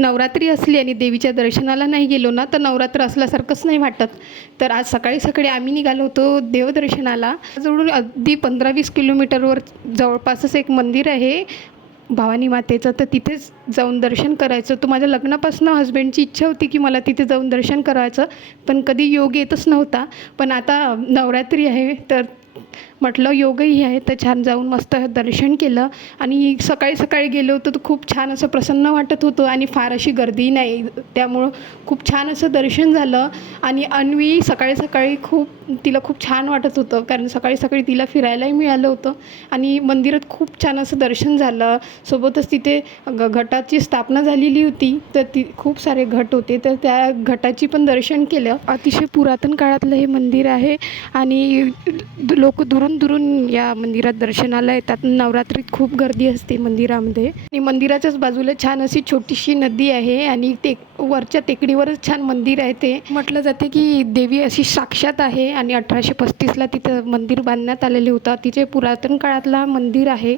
नवरात्री असली आणि देवीच्या दर्शनाला नाही गेलो ना तर नवरात्र असल्यासारखंच नाही वाटत. तर आज सकाळी सकाळी आम्ही निघालो होतो देवदर्शनाला. जवळून अगदी 15-20 किलोमीटरवर जवळपासच एक मंदिर आहे भवानी मातेचं, तर तिथेच जाऊन दर्शन करायचं. तो माझ्या लग्नापासून हस्बंडची इच्छा होती की मला तिथे जाऊन दर्शन करायचं, पण कधी योग येतच नव्हता. पण आता नवरात्री आहे तर म्हटलं योगही आहे तर छान जाऊन मस्त दर्शन केलं. आणि सकाळी सकाळी गेलो होतो तर खूप छान असं प्रसन्न वाटत होतं आणि फार अशी गर्दी नाही, त्यामुळं खूप छान असं दर्शन झालं. आणि अन्वी सकाळी सकाळी तिला खूप छान वाटत होतं, कारण सकाळी सकाळी तिला फिरायलाही मिळालं होतं आणि मंदिरात खूप छान असं दर्शन झालं. सोबतच तिथे घटाची स्थापना झालेली होती, तर खूप सारे घट होते, तर त्या घटाची पण दर्शन केलं. अतिशय पुरातन काळातलं हे मंदिर आहे आणि लोक दुरून दुरून या मंदिरात दर्शनाला येतात. नवरात्रीत खूप गर्दी असते मंदिरामध्ये. आणि मंदिराच्याच बाजूला छान अशी छोटीशी नदी आहे आणि वरच्या टेकडीवरच छान मंदिर आहे. ते म्हटलं जाते की देवी अशी साक्षात आहे आणि 1835ला तिथं मंदिर बांधण्यात आलेले होतं. तिचे पुरातन काळातला मंदिर आहे.